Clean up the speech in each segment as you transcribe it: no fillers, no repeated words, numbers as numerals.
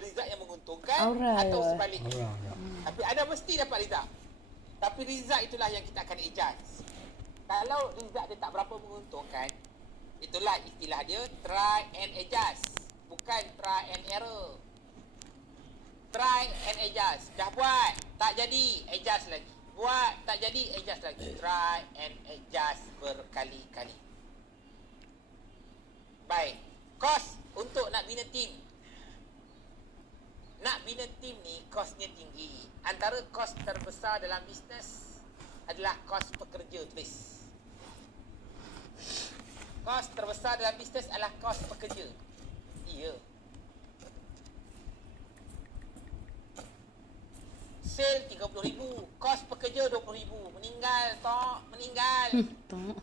result yang menguntungkan atau sebaliknya. Tapi anda mesti dapat result. Tapi result itulah yang kita akan adjust. Kalau result dia tak berapa menguntungkan, itulah istilah dia try and adjust, bukan try and error. Try and adjust. Dah buat, tak jadi, adjust lagi. Buat, tak jadi, adjust lagi. Try and adjust berkali-kali. Baik. Kos untuk nak bina tim. Nak bina tim ni, kosnya tinggi. Antara kos terbesar dalam bisnes adalah kos pekerja, tulis. Kos terbesar dalam bisnes adalah kos pekerja. Ya. Sale 30,000, kos pekerja 20,000. Meninggal, tok, meninggal. Tok.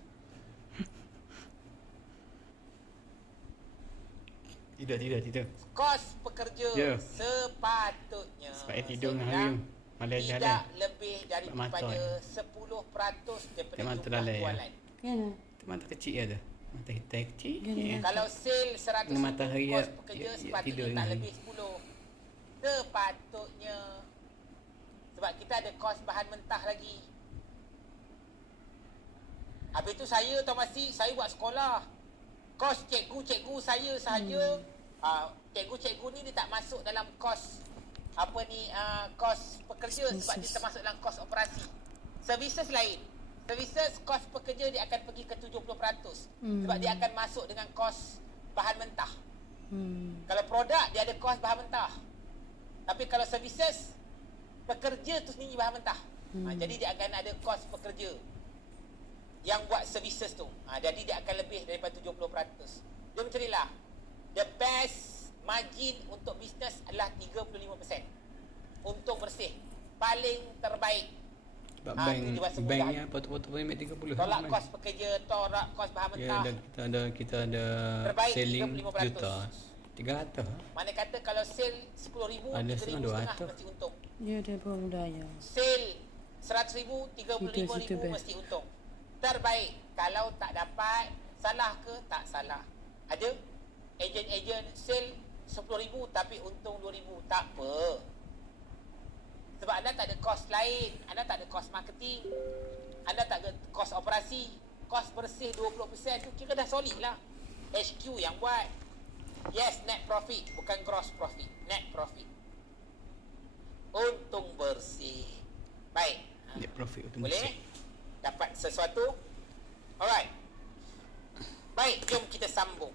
Tidak. Kos pekerja sepatutnya Sebab tidur dengan hari malam tidak jalan. lebih daripada 10% daripada jumlah jualan. Kan? Itu mata kecil je tu. Mata hitam kecil. Kalau sale 100 Dengan matahari kos ya, pekerja ya, sepatutnya tidur tak dengan lebih 10. Sepatutnya. Sebab kita ada kos bahan mentah lagi. Habis tu saya saya buat sekolah. Kos cikgu-cikgu saya sahaja. Cikgu-cikgu ni dia tak masuk dalam kos kos pekerja sebab dia termasuk dalam kos operasi. Services lain. Services kos pekerja dia akan pergi ke 70%. Sebab dia akan masuk dengan kos bahan mentah. Kalau produk dia ada kos bahan mentah. Tapi kalau services pekerja tu sendiri bahan mentah. Jadi dia akan ada kos pekerja yang buat services tu. Jadi dia akan lebih daripada 70%. Dia mencarilah the best margin untuk bisnes adalah 35%. Untung bersih. Paling terbaik. Sebab banknya potong-potong boleh ambil 30. Tolak kos pekerja, tolak kos bahan mentah. Ya, kita ada terbaik selling 35%. juta. 300. Mana kata kalau sale 10,000, 3,500 mesti untung. Dia ada budaya. Sale 100,000, 35,000 mesti untung. Terbaik. Kalau tak dapat, salah ke? Tak salah. Ada ejen-ejen sale 10,000 tapi untung 2,000. Tak apa. Sebab anda tak ada kos lain. Anda tak ada kos marketing. Anda tak ada kos operasi. Kos bersih 20% tu kira dah solid lah. HQ yang buat. Yes, net profit. Bukan gross profit. Net profit. Untung bersih. Baik. Net profit untung boleh? bersih. Dapat sesuatu. Alright. Baik, jom kita sambung.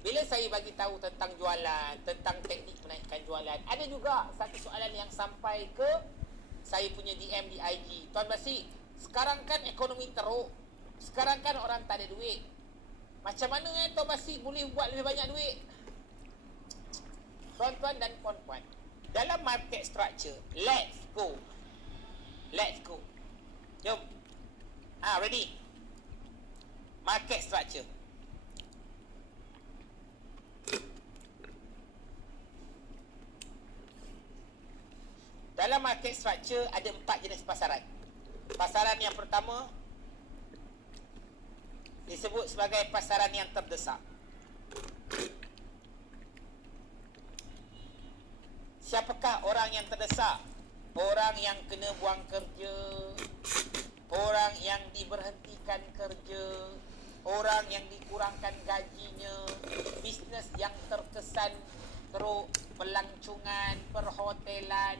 Bila saya bagi tahu tentang jualan, tentang teknik menaikkan jualan, ada juga satu soalan yang sampai ke saya punya DM di IG. Tuan Basri, sekarang kan ekonomi teruk. Sekarang kan orang tak ada duit. Macam mana Tuan Basri boleh buat lebih banyak duit? Tuan-tuan dan puan-puan, dalam market structure, let's go. Jom. Ready? Market structure. Dalam market structure ada 4 jenis pasaran. Pasaran yang pertama disebut sebagai pasaran yang terdesak. Siapakah orang yang terdesak? Orang yang kena buang kerja, orang yang diberhentikan kerja, orang yang dikurangkan gajinya, bisnes yang terkesan teruk, pelancongan, perhotelan,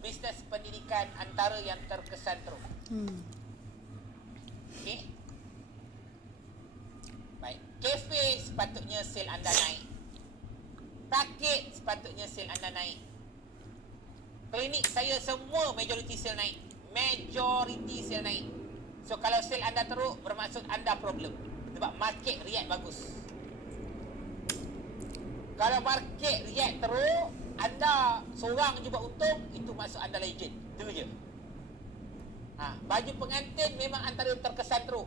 bisnes pendidikan antara yang terkesan teruk. Okey. Baik. Kafe sepatutnya sale anda naik. Sakit sepatutnya sale anda naik. Klinik saya semua majority sale naik. So kalau sale anda teruk, bermaksud anda problem. Sebab market react bagus. Kalau market react teruk, anda seorang je buat untung, itu maksud anda legend. Itu je. Baju pengantin memang antara terkesan teruk.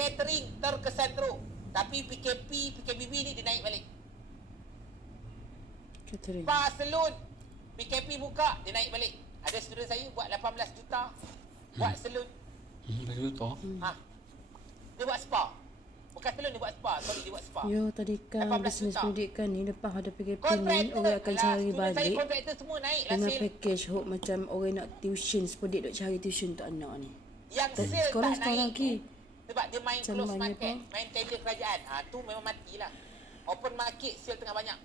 Catering terkesan teruk. Tapi PKBB ni dia naik balik. Catering. Spa salon PKP buka, dia naik balik. Ada student saya buat 18 juta buat salon. Betul. Dia buat spa. Bukan salon, dia buat spa. Sorry, dia buat spa. Yo, tadi kan 18 bisnes juta. pendidikan ni lepas ada PKP ni, Kontraktor, orang akan alah, cari student saya balik kontraktor semua naik lah dengan sale. package hok macam orang nak tuition, sepedik duk cari tuition untuk anak ni. Yang sale Sekarang tak naik lagi. tu, sebab dia main Macam close mana market, apa? main tender kerajaan. Tu memang matilah. Open market sale tengah banyak.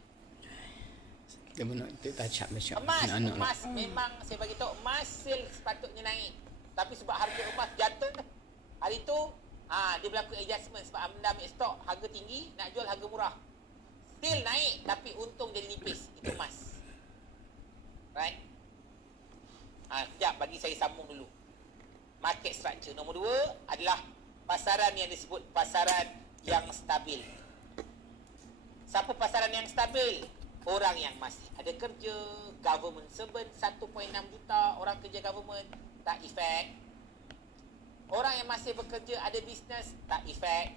Dia pun nak touch up macam Emas, anak. memang saya bagi tahu emas sale sepatutnya naik. Tapi sebab harga emas jatuh hari tu, dia berlaku adjustment sebab anda ambil stok harga tinggi, nak jual harga murah. Still naik tapi untung jadi nipis. Itu emas. Right? Sekejap bagi saya sambung dulu. Market structure. Nombor 2 adalah pasaran yang disebut pasaran yang stabil. Siapa pasaran yang stabil? Orang yang masih ada kerja, government servant 1.6 juta orang kerja government, tak efek. Orang yang masih bekerja ada bisnes, tak efek.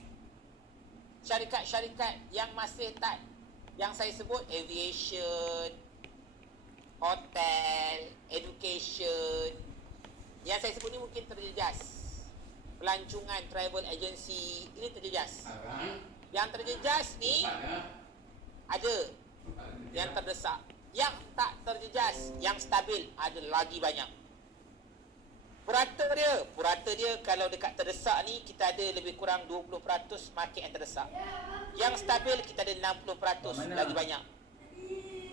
Syarikat-syarikat yang masih tak, yang saya sebut aviation, hotel, education, yang saya sebut ni mungkin terjejas. Pelancongan, travel agency, ini terjejas. Yang terjejas ni ada, yang terdesak. Yang tak terjejas, yang stabil ada lagi banyak. Purata dia kalau dekat terdesak ni kita ada lebih kurang 20% market yang terdesak. Yang stabil kita ada 60%, lagi banyak.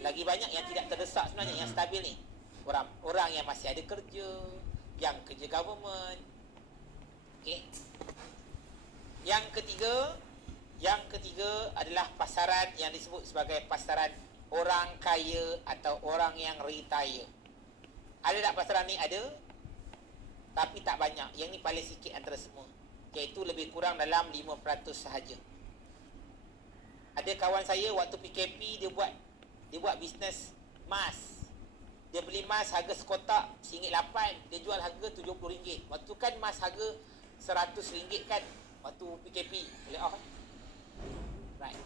Lagi banyak yang tidak terdesak sebenarnya, yang stabil ni. Orang yang masih ada kerja, yang kerja government. Okey. Yang ketiga adalah pasaran yang disebut sebagai pasaran orang kaya atau orang yang retire. Ada tak pasaran ni? Ada. Tapi tak banyak. Yang ni paling sikit antara semua. Iaitu lebih kurang dalam 5% sahaja. Ada kawan saya waktu PKP dia buat bisnes mas. Dia beli mas harga sekotak RM1.8, dia jual harga RM70. Waktu kan mas harga RM100 kan waktu PKP. Boleh off. Right.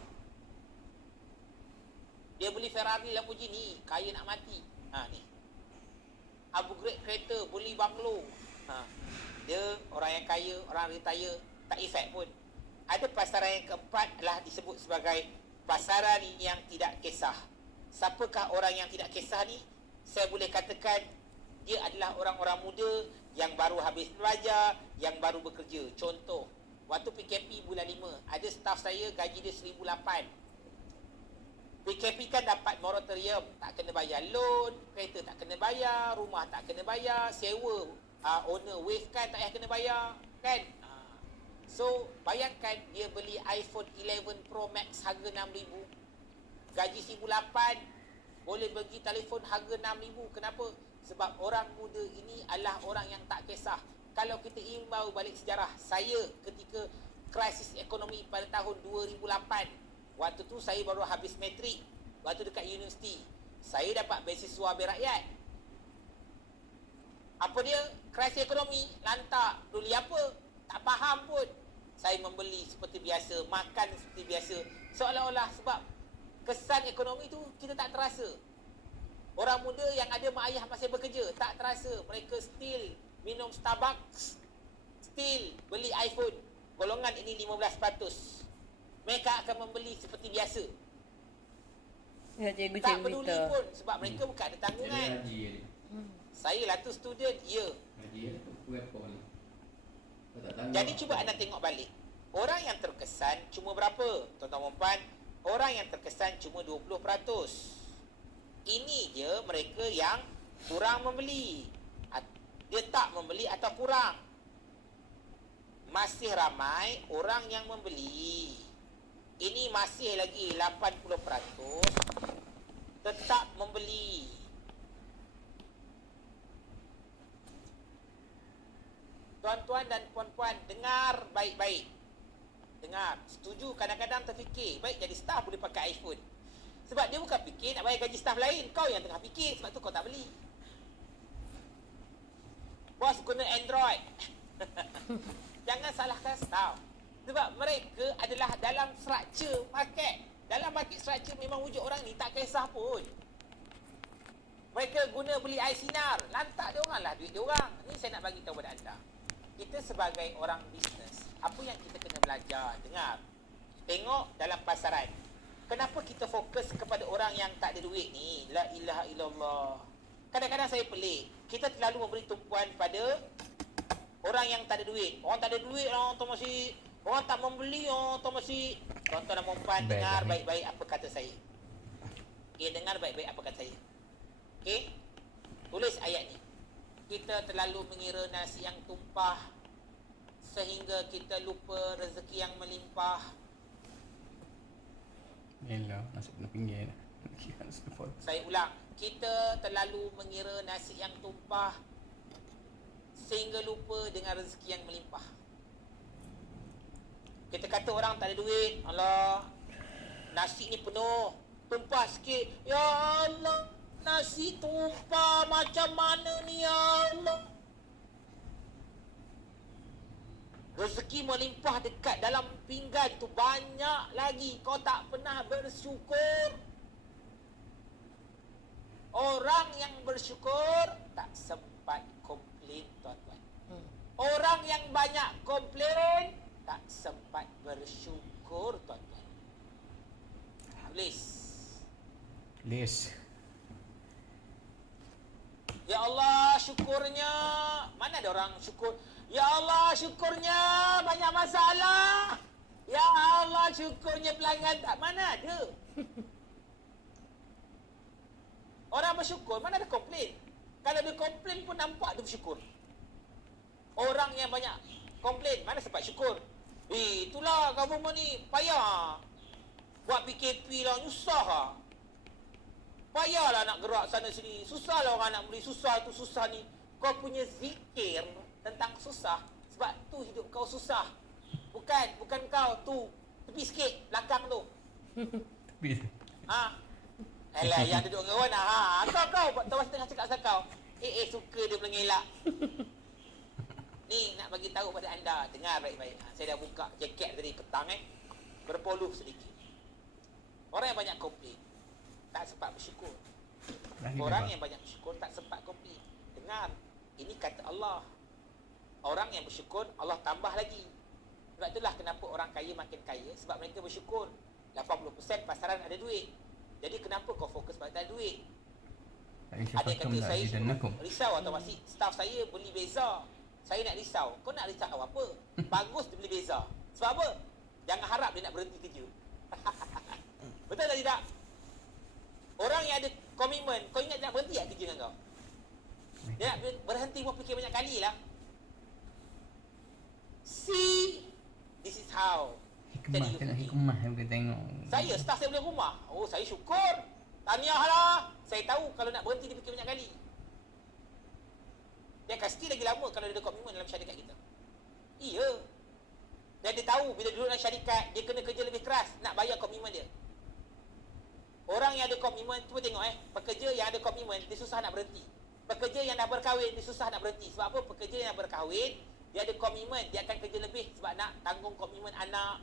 Dia beli Ferrari Lamborghini, kaya nak mati. Ni. Upgrade kereta, beli banglo. Dia orang yang kaya, orang retire, tak efek pun. Ada pasaran yang keempat adalah disebut sebagai pasaran yang tidak kisah. Siapakah orang yang tidak kisah ni? Saya boleh katakan dia adalah orang-orang muda yang baru habis belajar, yang baru bekerja. Contoh, waktu PKP bulan 5, ada staf saya gaji dia RM1,800. PKP kan dapat moratorium, tak kena bayar loan, kereta tak kena bayar, rumah tak kena bayar, sewa owner wave kan tak payah kena bayar kan. So bayangkan dia beli iPhone 11 Pro Max harga RM6,000, gaji RM1,800, boleh bagi telefon harga RM6,000. Kenapa? Sebab orang muda ini adalah orang yang tak kisah. Kalau kita imbau balik sejarah, saya ketika krisis ekonomi pada tahun 2008, waktu tu saya baru habis matrik, waktu dekat universiti, saya dapat beasiswa berakyat. Apa dia? Krisis ekonomi, lantak, peduli apa? Tak faham pun. Saya membeli seperti biasa, makan seperti biasa. Seolah-olah sebab kesan ekonomi tu kita tak terasa. Orang muda yang ada mak ayah masih bekerja, tak terasa. Mereka still minum Starbucks, still beli iPhone. Golongan ini 15%. Mereka akan membeli seperti biasa. Ya, cikgu Tak peduli kita. pun sebab mereka bukan ada tanggungan. Saya lah tu student, ya. Jadi cuba anda tengok balik. Orang yang terkesan cuma berapa? Tuan-tuan dan puan, orang yang terkesan cuma 20%. Ini je mereka yang kurang membeli. Dia tak membeli atau kurang. Masih ramai orang yang membeli. Ini masih lagi 80% tetap membeli. Tuan-tuan dan puan-puan, dengar baik-baik. Dengar, setuju kadang-kadang terfikir, baik jadi staff boleh pakai iPhone. Sebab dia bukan fikir nak bayar gaji staff lain. Kau yang tengah fikir, sebab tu kau tak beli. Bos guna Android. Jangan salahkan staff. Sebab mereka adalah dalam structure market. Dalam market structure memang wujud orang ni tak kisah pun. Mereka guna beli air sinar. Lantak dia orang lah duit dia orang. Ni saya nak bagi tahu pada anda. Kita sebagai orang bisnes, apa yang kita kena belajar? Dengar. pasaran. Kenapa kita fokus kepada orang yang tak ada duit ni? La ilaha illallah. Kadang-kadang saya pelik. Kita terlalu memberi tumpuan pada orang yang tak ada duit. Orang tak ada duit, orang tu masih, orang tak membeli, orang tu masih. Tuan-tuan dan puan, dengar baik-baik apa kata saya. Okay, dengar baik-baik apa kata saya. Okay, tulis ayat ni. Kita terlalu mengira nasi yang tumpah sehingga kita lupa rezeki yang melimpah. Yelah, nasib kena pinggir. Kira sebab. Saya ulang. Kita terlalu mengira nasi yang tumpah sehingga lupa dengan rezeki yang melimpah. Kita kata orang tak ada duit, Allah, nasi ni penuh, tumpah sikit. Ya Allah, nasi tumpah macam mana ni ya Allah. Rezeki melimpah dekat dalam pinggan tu banyak lagi. Kau tak pernah bersyukur. Orang yang bersyukur tak sempat komplain, tuan-tuan. Orang yang banyak komplain tak sempat bersyukur, tuan-tuan. Tulis. Ya Allah, syukurnya. Mana ada orang syukur? Ya Allah, syukurnya banyak masalah. Ya Allah, syukurnya pelanggan tak. Mana ada? Orang bersyukur, mana ada komplain? Kalau dia komplain pun nampak dia bersyukur. Orang yang banyak komplain, mana sempat syukur? Itulah government ni payah. Buat PKP lah, susah lah. Payahlah nak gerak sana sini. Susah lah orang nak beli. Susah tu susah ni. Kau punya zikir tentang susah. Sebab tu hidup kau susah. Bukan kau tu. Tepi sikit, belakang tu. Tepi. Alah, yang duduk dengan orang kau tahu tengah cakap pasal kau. Suka dia mengelak. Ni nak bagi tahu pada anda, dengar baik-baik. Saya dah buka jaket tadi petang berpoluh sedikit. Orang yang banyak komplain tak sempat bersyukur. Orang yang banyak bersyukur tak sempat komplain. Dengar, ini kata Allah. Orang yang bersyukur Allah tambah lagi. Sebab itulah kenapa orang kaya makin kaya, sebab mereka bersyukur. 80% pasaran ada duit. Jadi kenapa kau fokus pada duit? Ada yang kata saya risau atau masih staff saya beli beza. Saya nak risau. Kau nak risau apa? Bagus dia beli beza. Sebab apa? Jangan harap dia nak berhenti kerja. Betul tak tidak? Orang yang ada komitmen, kau ingat dia nak berhenti tak kerja dengan kau? Dia nak berhenti pun fikir banyak kali lah. See, this is how. Tengok hikmah yang kita tengok. Saya, staff saya boleh rumah. Oh, saya syukur. Tahniah lah. Saya tahu kalau nak berhenti dia fikir banyak kali. Dia akan stay lagi lama kalau dia ada komitmen dalam syarikat kita. Iya. Dan dia tahu bila duduk dalam syarikat, dia kena kerja lebih keras nak bayar komitmen dia. Orang yang ada komitmen, cuba tengok pekerja yang ada komitmen, dia susah nak berhenti. Pekerja yang dah berkahwin, dia susah nak berhenti. Sebab apa? Pekerja yang berkahwin, dia ada komitmen, dia akan kerja lebih sebab nak tanggung komitmen anak,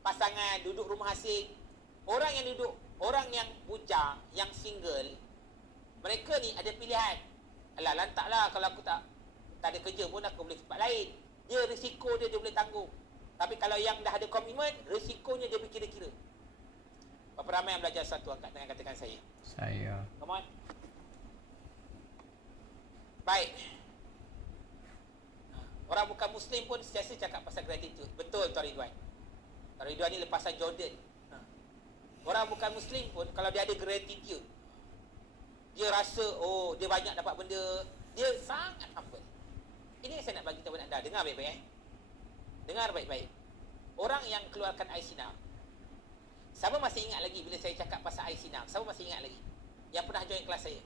pasangan, duduk rumah asing. Orang yang duduk, orang yang bujang, yang single, mereka ni ada pilihan. Alah, lantaklah kalau aku tak ada kerja pun aku boleh tempat lain. Dia risiko dia boleh tanggung. Tapi kalau yang dah ada komitmen, risikonya dia berkira-kira. Berapa ramai yang belajar satu angkat dengan katakan saya? Saya. Come on. Baik. Orang bukan Muslim pun sentiasa cakap pasal gratitude. Betul Tuan Ridwan. Tuan Ridwan ni lepasan Jordan. Orang bukan Muslim pun kalau dia ada gratitude, dia rasa dia banyak dapat benda, dia sangat humble. Ini yang saya nak bagi tahu kepada anda. Dengar baik-baik Dengar baik-baik. Orang yang keluarkan air sinar. Siapa masih ingat lagi bila saya cakap pasal air sinar? Siapa masih ingat lagi? Yang pernah join kelas saya.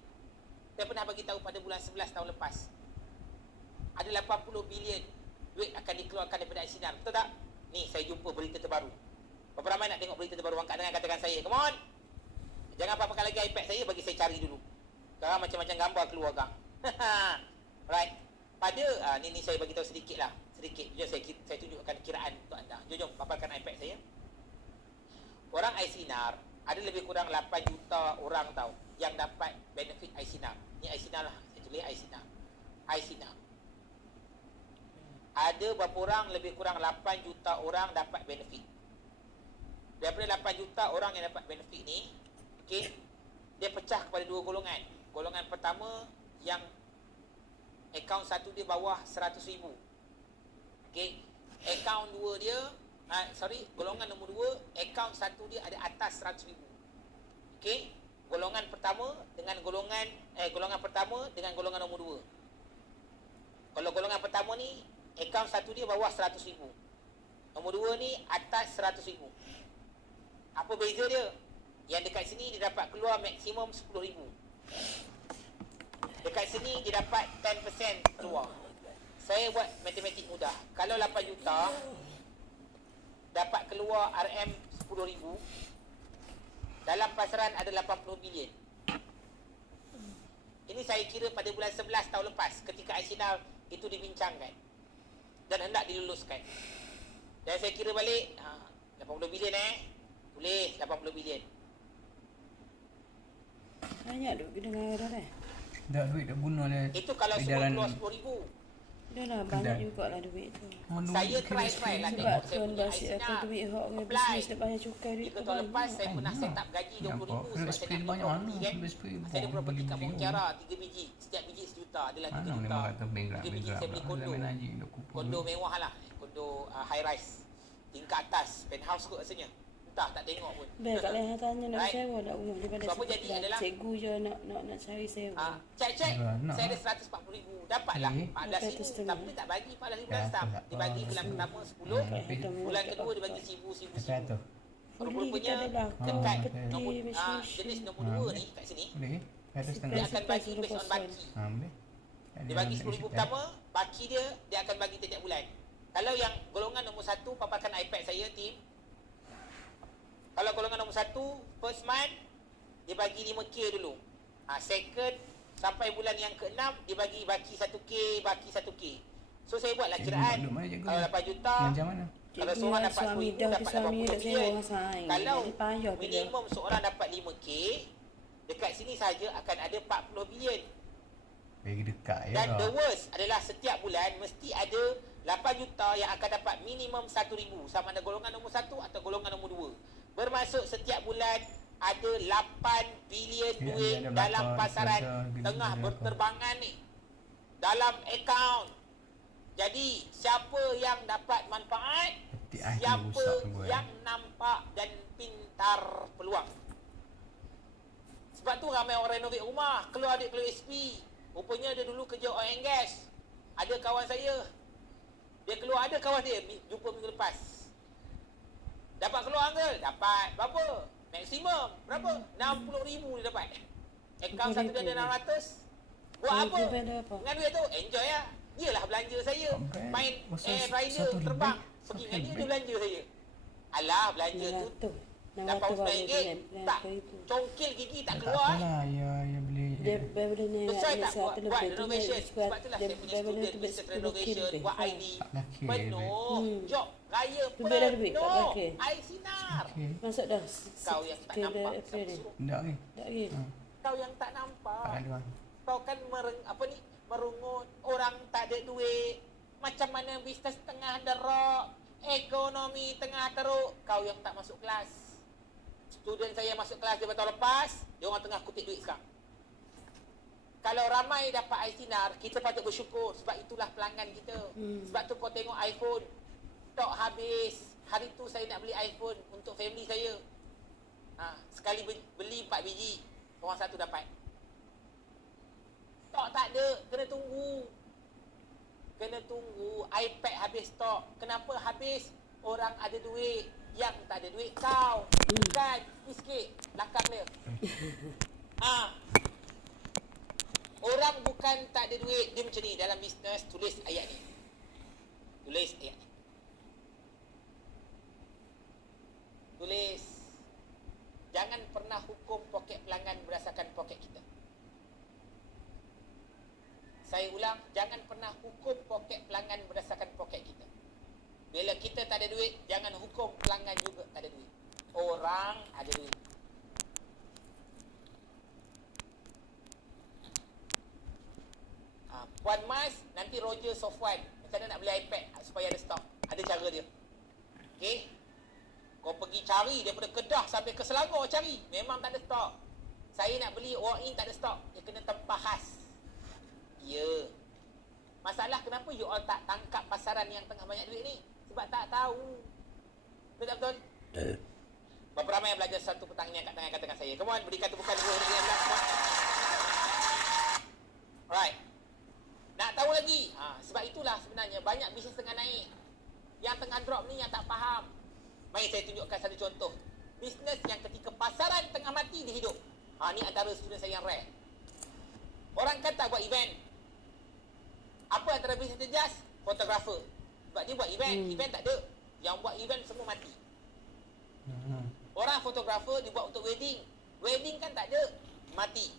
Saya pernah bagi tahu pada bulan 11 tahun lepas. Ada 80 bilion duit akan dikeluarkan daripada air sinar. Betul tak? Ni saya jumpa berita terbaru. Berapa ramai nak tengok berita terbaru? Angkat dengan katakan saya. Come on. Jangan apa-apa lagi iPad saya, bagi saya cari dulu. Sekarang macam-macam gambar keluar gang. Right. Pada ni saya bagi tahu sedikit lah. Sedikit. Jom saya tunjukkan kiraan untuk anda. Jom paparkan iPad saya. Orang air sinar ada lebih kurang 8 juta orang tahu yang dapat benefit air sinar. Ni air sinar lah. Saya tulis air sinar. Air sinar. Ada berapa orang? Lebih kurang 8 juta orang dapat benefit. Dan daripada 8 juta orang yang dapat benefit ni, okey, dia pecah kepada 2 golongan. Golongan pertama yang akaun satu dia bawah 100,000. Okey, akaun 2 dia golongan nombor 2, akaun satu dia ada atas 100,000. Okey, golongan pertama dengan golongan nombor 2. Kalau golongan pertama ni akaun satu dia bawah 100,000. Nombor 2 ni atas 100,000. Apa beza dia? Yang dekat sini dia dapat keluar maksimum 10,000. Dekat sini dia dapat 10% keluar. Saya buat matematik mudah. Kalau 8 juta dapat keluar RM 10,000, dalam pasaran ada 80 bilion. Ini saya kira pada bulan 11 tahun lepas ketika Aisinal itu dibincangkan dan hendak diluluskan. Dan saya kira balik 80 bilion tulis 80 bilion. Banyak duit kena dah dah. Dah duit dah guna lah. Itu kalau semua keluar 10,000. Dah lah banyak jugalah duit tu. Saya try lah Sebab tengok saya tuan punya basi akan Aisinal duit hak dengan apply. bisnes tak bayar cukai duit 3 tahun lepas saya pernah set up gaji 20,000 sebab saya nak banyak beli mana kan. spray Saya ada property kat Bongkiara 3 biji. Setiap biji 1 juta adalah 3 mana juta. 3 biji saya beli kondo. Kondo mewah lah. Kondo high rise. Tingkat atas. Penthouse kot rasanya. Entah tak tengok pun. Baik kat Leha tanya nak sewa nak rumah daripada So, apa jadi adalah cikgu je nak cari sewa. Cek Nak. saya ada 140,000. Dapatlah 14,000 tapi tak bagi 14,000 stam. Dibagi bulan pertama 10, bulan kedua dibagi 1,000. Rupa-rupanya dekat jenis nombor 2 ni kat sini dia akan bagi based on baki. Dia bagi 10,000 pertama, baki dia akan bagi setiap bulan. Kalau yang golongan nombor 1 paparkan iPad saya tim. Kalau golongan nombor 1 first month dia bagi 5K dulu. Second sampai bulan yang ke-6 dia bagi baki 1K, baki 1K. So saya buatlah kiraan. Kalau 8 juta macam mana? Kalau seorang dapat 10,000 dapat 80 bilion. Kalau minimum seorang dapat 5K, dekat sini saja akan ada 40 bilion. Bagi dekat ya. Dan the worst adalah setiap bulan mesti ada 8 juta yang akan dapat minimum 1,000. Sama ada golongan nombor 1 atau golongan nombor 2. Bermaksud setiap bulan ada 8 bilion duit dalam pasaran tengah berterbangan ni. Dalam akaun. Jadi siapa yang dapat manfaat, siapa yang nampak dan pintar peluang. Sebab tu ramai orang renovate rumah, keluar duit keluar SP. Rupanya dia dulu kerja oil and gas. Ada kawan saya, dia keluar, ada kawan dia jumpa minggu lepas. Dapat keluar ke? Dapat. Berapa? Maksimum. Berapa? 60,000 dia dapat. Akaun satu dia ada 600. Buat apa? Dengan duit tu, enjoy lah. Dialah belanja saya. Main rider terbang. Pergi dengan dia belanja saya. Alah, belanja tu RM8 tak. Congkil gigi tak keluar. Tak apalah, ya beli. Dia boleh naik Saya tak buat renovation. Sebab itulah saya punya student business renovation, buat ID. Penuh. Job raya penuh. Aisinal. Masuk dah. Kau yang tak nampak. Tak ni. Tak lagi. Kau yang tak nampak. Tak ada. Kau kan merungut. Orang tak ada duit. Macam mana bisnes tengah derok. Ekonomi tengah teruk. Kau yang tak masuk kelas. Student saya masuk kelas dia tahun lepas. Dia orang tengah kutip duit sekarang. Kalau ramai dapat Aisinal, kita patut bersyukur. Sebab itulah pelanggan kita. Sebab tu kau tengok iPhone stok habis. Hari tu saya nak beli iPhone untuk family saya. Sekali beli 4 biji, orang satu dapat. Stok tak ada, kena tunggu. iPad habis stok. Kenapa habis? Orang ada duit. Yang tak ada duit kau. Bukan. Ni sikit belakang dia. Orang bukan tak ada duit. Dia macam ni. Dalam bisnes tulis ayat ni. Tulis. Jangan pernah hukum poket pelanggan berdasarkan poket kita. Saya ulang, jangan pernah hukum poket pelanggan berdasarkan poket kita. Bila kita tak ada duit, jangan hukum pelanggan juga tak ada duit. Orang ada duit. Puan Mas, nanti Roger Sofwan macam mana nak beli iPad supaya ada stok. Ada cara dia. Okey? Kau pergi cari daripada Kedah sampai ke Selangor cari. Memang tak ada stok. Saya nak beli walk-in tak ada stok. Dia kena tempah khas. Ya. Masalah kenapa you all tak tangkap pasaran yang tengah banyak duit ni? Sebab tak tahu. Betul tak betul? Berapa ramai yang belajar satu petang ni angkat tangan katakan saya. Come on, berikan tepukan dulu. Alright. Nak tahu lagi? Sebab itulah sebenarnya banyak bisnes tengah naik. Yang tengah drop ni yang tak faham. Mari saya tunjukkan satu contoh. Bisnes yang ketika pasaran tengah mati, dia hidup. Ni antara student saya yang rare. Orang kata buat event. Apa antara bisnes terjejas? Fotografer. Sebab dia buat event. Event tak ada. Yang buat event semua mati. Orang fotografer dia buat untuk wedding. Wedding kan tak ada. Mati.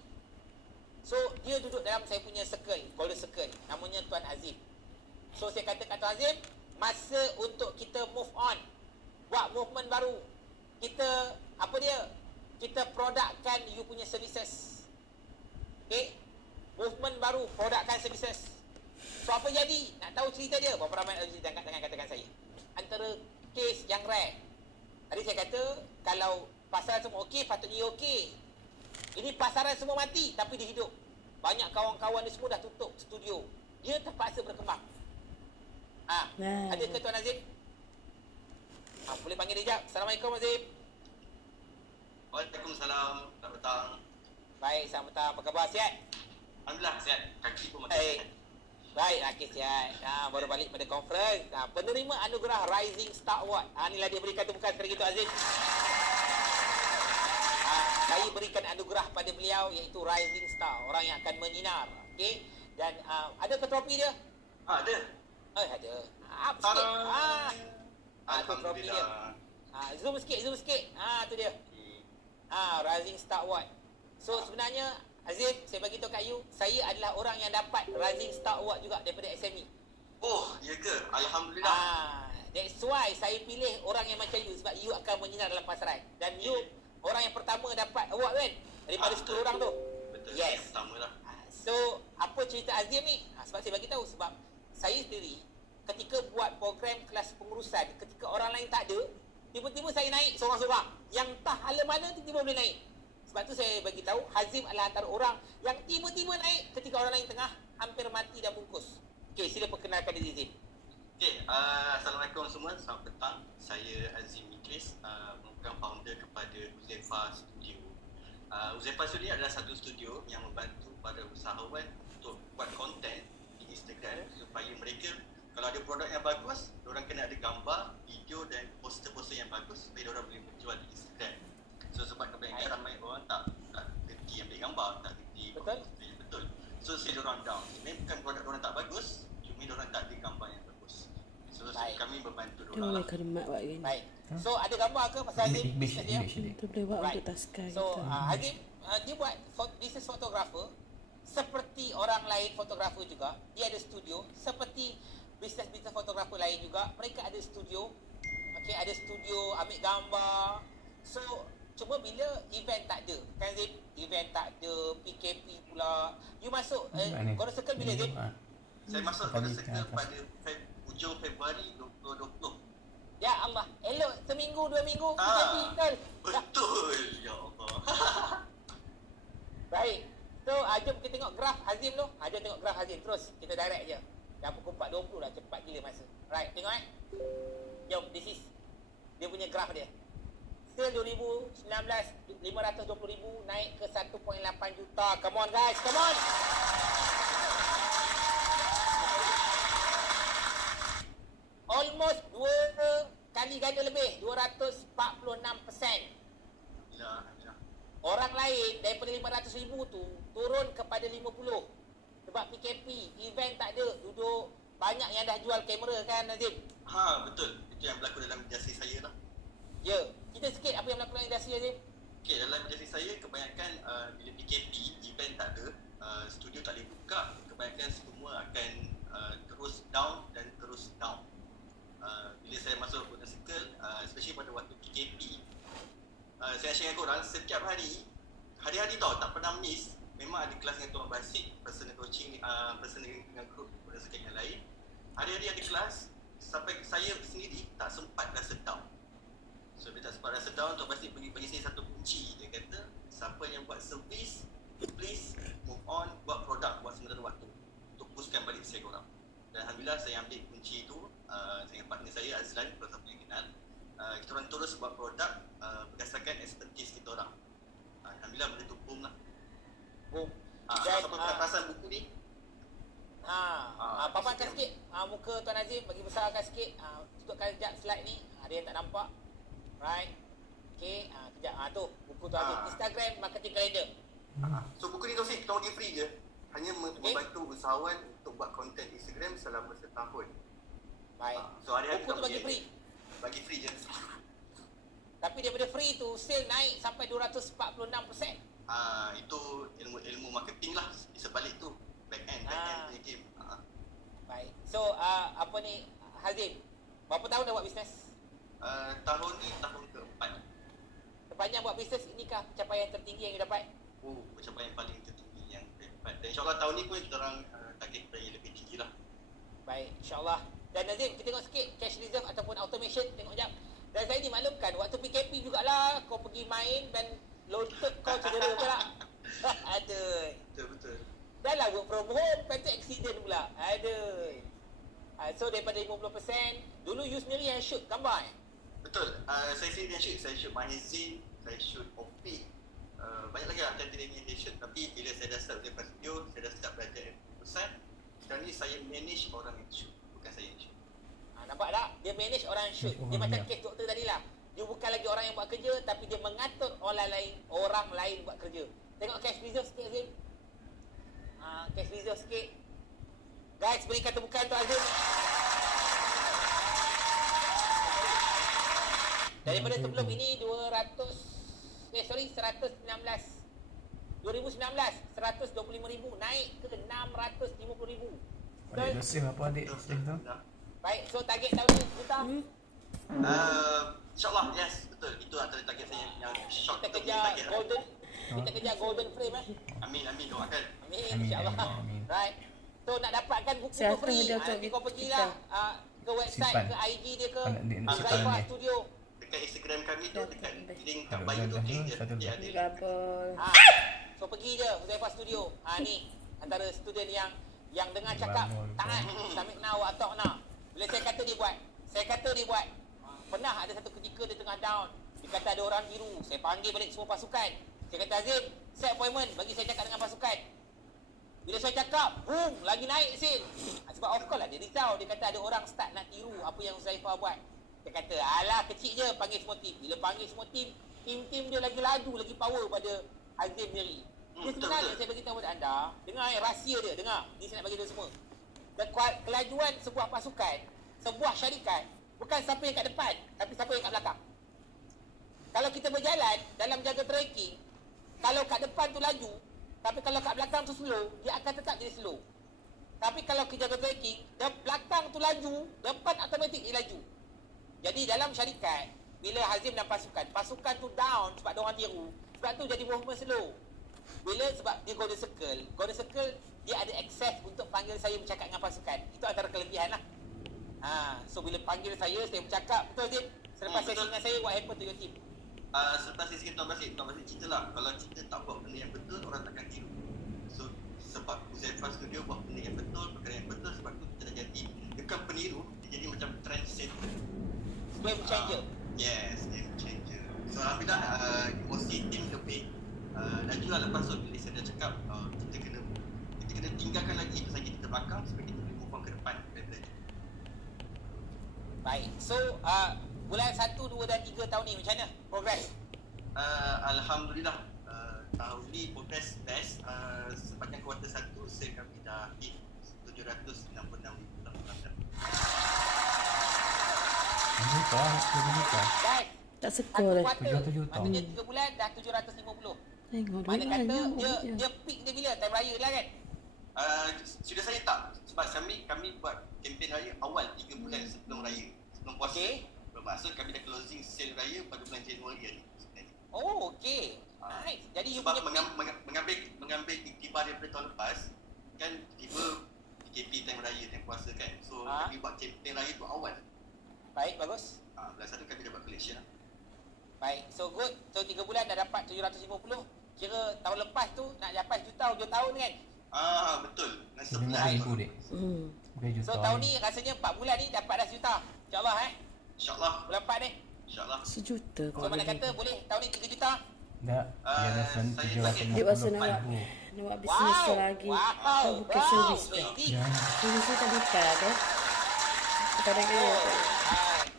So, dia duduk dalam saya punya circle. Golden circle. Namanya Tuan Azim. So, saya kata kat Tuan Azim, masa untuk kita move on. Buat movement baru. Kita, apa dia? Kita produkkan you punya services. Okay? Movement baru, produkkan services. So, apa jadi? Nak tahu cerita dia? Berapa ramai cerita angkat tangan katakan saya. Antara kes yang rare. Tadi saya kata, kalau pasaran semua okey, patutnya okey. Ini pasaran semua mati, tapi dia hidup. Banyak kawan-kawan dia semua dah tutup studio. Dia terpaksa berkembang. Ada ke Tuan Azim? Boleh panggil dia jap. Assalamualaikum Azim. Waalaikumsalam. Selamat petang. Baik, selamat petang. Apa khabar? Sihat? Alhamdulillah, sihat. Kaki pun masih sihat. Baik, Akif sihat. Baru balik pada conference. Penerima anugerah Rising Star Award. Inilah dia berikan tepukan sekali gitu Azim. Saya berikan anugerah pada beliau iaitu Rising Star, orang yang akan menyinar. Okey. Dan ada ke trofi dia? Ada. Ada. Up sikit. Tu trofi dia. Alhamdulillah. Zoom sikit. Tu dia. Rising Star Award. So sebenarnya Azim, saya bagi tahu kat you, saya adalah orang yang dapat Rising Star Award juga daripada SME. Oh, ya ke? Alhamdulillah. That's why saya pilih orang yang macam you sebab you akan menyinar dalam pasaran. Dan you orang yang pertama dapat award kan daripada 10 orang tu. Betul. Yes. Pertamalah. So, apa cerita Azim ni? Sebab saya bagi tahu sebab saya sendiri ketika buat program kelas pengurusan, ketika orang lain tak ada, tiba-tiba saya naik seorang-seorang. Yang entah hala mana tiba-tiba boleh naik. Sebab tu saya bagi tahu Hazim adalah antara orang yang tiba-tiba naik ketika orang lain tengah hampir mati dan bungkus. Okey, sila perkenalkan diri Azim. Okey, Assalamualaikum semua. Selamat petang. Saya Azim Idris, merupakan founder kepada Uzefa Studio. Uzefa Studio adalah satu studio yang membantu para usahawan untuk buat konten di Instagram supaya mereka kalau ada produk yang bagus, diorang kena ada gambar, video dan poster-poster yang bagus supaya diorang boleh menjual di Instagram. So sebab kebanyakan ramai orang tak kerti ambil gambar, tak kerti Betul. betul. So saya diorang down. Sebenarnya bukan produk diorang tak bagus, cuma diorang tak ada gambar yang bagus. So kami membantu Dia diorang boleh lah. khidmat buat gini. Baik. So ada gambar ke pasal Hazim? Bisnes dia? Itu boleh buat Right. untuk taskar So kita. Hazim dia buat business fotografer seperti orang lain fotografer juga. Dia ada studio seperti bisnes-bisnes fotografer lain juga. Mereka ada studio. Okey, ada studio ambil gambar. So cuma bila event tak ada. Kan Zim? Event tak ada, PKP pula. You masuk Golden Circle bila Zim? Saya masuk ke Circle pada hujung Februari 2020. Ya Allah, elok seminggu, 2 minggu PKP betul. Betul. Ya Allah. Baik. So, jom kita tengok graf Hazim tu. Jom tengok graf Hazim. Terus, kita direct je. Dah pukul 4.20 dah. Cepat gila masa. Right, tengok Jom, this is dia punya graf dia. Sale 2019, 520,000 naik ke 1.8 juta. Come on guys, come on. Almost 2 kali ganda lebih. 246%. Ya. Orang lain daripada 500,000 tu turun kepada 50. Sebab PKP, event tak ada, duduk banyak yang dah jual kamera kan Nazim? Betul. Itu yang berlaku dalam industri saya lah. Ya, kita sikit apa yang berlaku dalam industri Nazim? Okey, dalam industri saya kebanyakan bila PKP, event tak ada, studio tak boleh buka, kebanyakan semua akan terus down dan terus down. Bila saya masuk Golden Circle, especially pada waktu PKP, saya share dengan korang, setiap hari-hari tau, tak pernah miss. Memang ada kelas dengan Tuan Basit, personal coaching, personal dengan group Golden Circle yang lain. Hari-hari ada kelas, sampai saya sendiri tak sempat rasa down. So dia tak sempat rasa down, Tuan Basri bagi saya satu kunci. Dia kata, siapa yang buat servis, please move on, buat produk, buat sementara waktu untuk pushkan balik saya korang. Dan Alhamdulillah saya ambil kunci itu dengan partner saya Azlan, kalau siapa yang kenal. Kita orang terus buat produk berdasarkan expertise kita orang. Alhamdulillah benda tu boom lah. Boom. Siapa pernah perasan buku ni? Paparkan sikit muka Tuan Azim, bagi besarkan sikit. Tutupkan sekejap slide ni. Ada yang tak nampak. Right. Okay, kejap. Tu buku Tuan Azim. Instagram Marketing Calendar. So buku ni Taufik, kita bagi free je. Hanya membantu usahawan untuk buat konten Instagram selama setahun. Baik. So hari-hari buku tu bagi free. Bagi free je. Tapi daripada free tu sale naik sampai 246%. Itu ilmu marketing lah di sebalik tu. Back end punya game. Baik. So apa ni Hazim? Berapa tahun dah buat bisnes? Tahun ni tahun keempat. Sepanjang buat bisnes, inikah pencapaian tertinggi yang you dapat? Pencapaian paling tertinggi yang keempat. Dan insyaAllah tahun ni pun kita orang target yang lebih tinggi lah. Baik, insyaAllah. Dan Nazim, kita tengok sikit cash reserve ataupun automation. Tengok sekejap. Dan saya dimaklumkan, waktu PKP jugalah kau pergi main dan lontut kau cedera pula. Aduh. Betul. Dah lah work from home, lepas tu accident pula. Aduh. So daripada 50%, dulu you sendiri yang shoot gambar Betul. Saya sendiri yang shoot. Saya shoot magazine, saya shoot opik. Banyak lagi lah antara yang dia shoot. Tapi bila saya dah start Uzaifa Studio, saya dah start belajar pesan. Sekarang ni saya manage orang yang shoot, bukan saya yang shoot. Nampak tak? Dia manage orang yang shoot. Dia macam kes doktor tadi lah. Dia bukan lagi orang yang buat kerja, tapi dia mengatur orang lain buat kerja. Tengok cash reserve sikit Azim. Cash reserve sikit. Guys, berikan tepukan tu Azim. Daripada sebelum ini 119 2019 125,000 naik ke 650,000. Adik dosim apa adik dosim tu? Baik, so target tahun ni juta. InsyaAllah, yes, betul. Itu antara target saya yang short Kita term kejar target lah. golden frame Amin, doakan. Amin, insyaAllah. Right. So nak dapatkan buku tu Siapa free, dia nanti kau pergilah ke website, Simpan. ke IG dia ke Anak dia nak Uzaifa simpan ni. Studio. Dekat Instagram kami tu, dekat link kat Ada bio tu, dah, link je. satu Dia dah. ada link. Double. So pergi je Uzaifa Studio. Ni antara student yang dengar cakap taat samik now atau na. Bila saya kata dia buat. Pernah ada satu ketika dia tengah down. Dia kata ada orang tiru. Saya panggil balik semua pasukan. Saya kata Azim, set appointment bagi saya cakap dengan pasukan. Bila saya cakap, boom, lagi naik sale. Sebab of course lah dia risau. Dia kata ada orang start nak tiru apa yang Uzaifa buat. Dia kata, alah kecil je panggil semua tim. Bila panggil semua tim dia lagi laju, lagi power pada Azim sendiri. Dia sebenarnya saya beritahu kepada anda, dengar rahsia dia, dengar. Ni saya nak bagi tahu semua. Kelajuan sebuah pasukan, sebuah syarikat, bukan siapa yang kat depan, tapi siapa yang kat belakang. Kalau kita berjalan dalam jaga tracking, kalau kat depan tu laju, tapi kalau kat belakang tu slow, dia akan tetap jadi slow. Tapi kalau kita jaga tracking, belakang tu laju, depan automatik dia laju. Jadi dalam syarikat, bila Hazim dan pasukan tu down sebab diorang tiru, sebab tu jadi movement slow. Bila sebab dia golden circle dia ada access untuk panggil saya bercakap dengan pasukan. Itu antara kelebihan lah. So bila panggil saya bercakap, betul Hazim? Selepas sesi dengan saya, what happened to your team? Selepas sesi Tuan Basri cerita lah. Kalau kita tak buat benda yang betul, orang takkan tiru. So sebab Uzaifa Studio buat benda yang betul, perkara yang betul, sebab tu kita dah jadi, dia bukan peniru, dia jadi macam trendsetter. Game changer. Yes, game changer. So Alhamdulillah, emosi tim lebih laju lah. Lepas tu bila saya dah cakap, kita kena tinggalkan lagi pesaing kita belakang supaya kita boleh move on ke depan. Baik, so bulan 1, 2 dan 3 tahun ni macam mana progress? Alhamdulillah, tahun ni progress best. Sepanjang kuartal 1 kami dah hit 766,000 penonton. Guys, Tak sekor dah. 7 tahun. maksudnya 3 bulan dah 750. Tengok Mana dia kata banyak. dia peak dia bila? Time raya lah kan? Sudah saya tak, sebab kami buat kempen raya awal 3 bulan sebelum raya, sebelum puasa. Okey. Bermaksud kami dah closing sale raya pada bulan Januari hari sebenarnya. Oh, okey. Nice. Jadi you Sebab punya mengambil iktibar daripada tahun lepas, kan tiba PKP time raya, time puasa kan. So kami buat kempen raya tu awal. baik, bagus. Bulan 1 kami dah buat collection lah. Baik, so good. So 3 bulan dah dapat 750. Kira tahun lepas tu nak dapat juta hujung tahun kan? Betul. Dengan 15,000 dek. Hmm. Lebih juta. So tahun ni rasanya 4 bulan ni dapat dah sejuta. InsyaAllah InsyaAllah. Bulan 4 ni. InsyaAllah. Sejuta So mana kata boleh tahun ni 3 juta. Tak. Dia dah saya bagi- Dia rasa nak buat bisnes lagi. Atau buka servis ke? amazing. Ya. Servis tu tadi tak kan? Kepada So, kaya.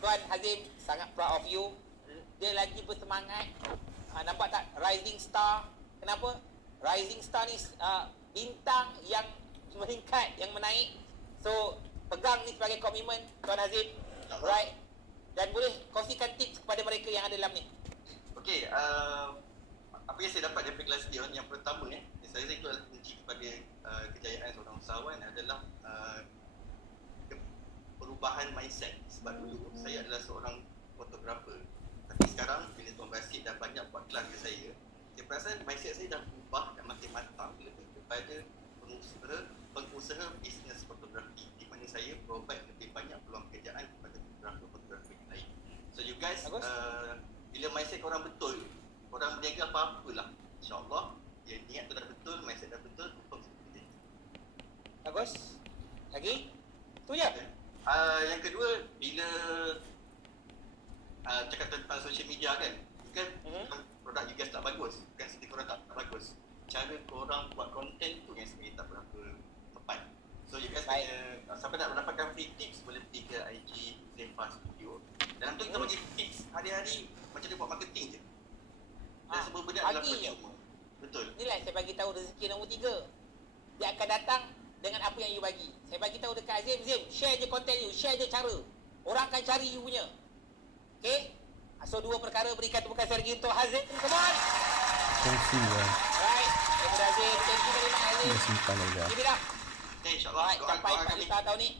Tuan Hazim sangat proud of you. Dia lagi bersemangat. Nampak tak rising star? Kenapa? Rising star ni bintang yang meningkat, yang menaik. So pegang ni sebagai komitmen Tuan Hazim. Right? Dan boleh kongsikan tips kepada mereka yang ada dalam ni. Okey, apa yang saya dapat daripada kelas Dion yang pertama saya itu adalah kunci kepada kejayaan seorang usahawan adalah perubahan mindset. Sebab dulu saya adalah seorang fotografer, tapi sekarang bila Tuan Basit dah banyak buat kelas ke saya perasan mindset saya dah berubah dan makin matang lebih kepada pengusaha bisnes fotografi, di mana saya provide lebih banyak peluang pekerjaan kepada fotografer yang lain. So you guys, bila mindset korang betul, korang berniaga apa-apalah, insyaAllah dia niat tu dah betul, mindset dah betul, Bagus. Lagi? Tu je. Yang kedua, bila cakap tentang social media kan, produk you guys tak bagus, bukan cerita korang tak bagus, cara korang buat konten tu yang sebenarnya tak berapa tepat. So you guys kena, siapa nak mendapatkan free tips boleh pergi ke IG Zefa Studio. Dalam tu kita bagi tips hari-hari macam dia buat marketing je. Dan semua benda adalah percuma. Betul. Inilah saya bagi tahu rezeki nombor 3. Dia akan datang dengan apa yang you bagi. Saya bagi tahu dekat Zim, share je konten you, share je cara. Orang akan cari you punya. Okay? So 2 perkara, berikan tepukan sekali lagi untuk Hazim. Come on! Kongsi lah. Right. Daripada Hazim, thank you very much Hazim. Dia simpan aja. Give it up. Okay, insyaAllah. Alright, capai 4 juta tahun ni.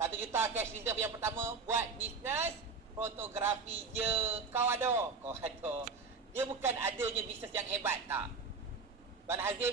1 juta cash reserve yang pertama buat bisnes fotografi je. Kau ada. Dia bukan adanya bisnes yang hebat tak. Tuan Hazim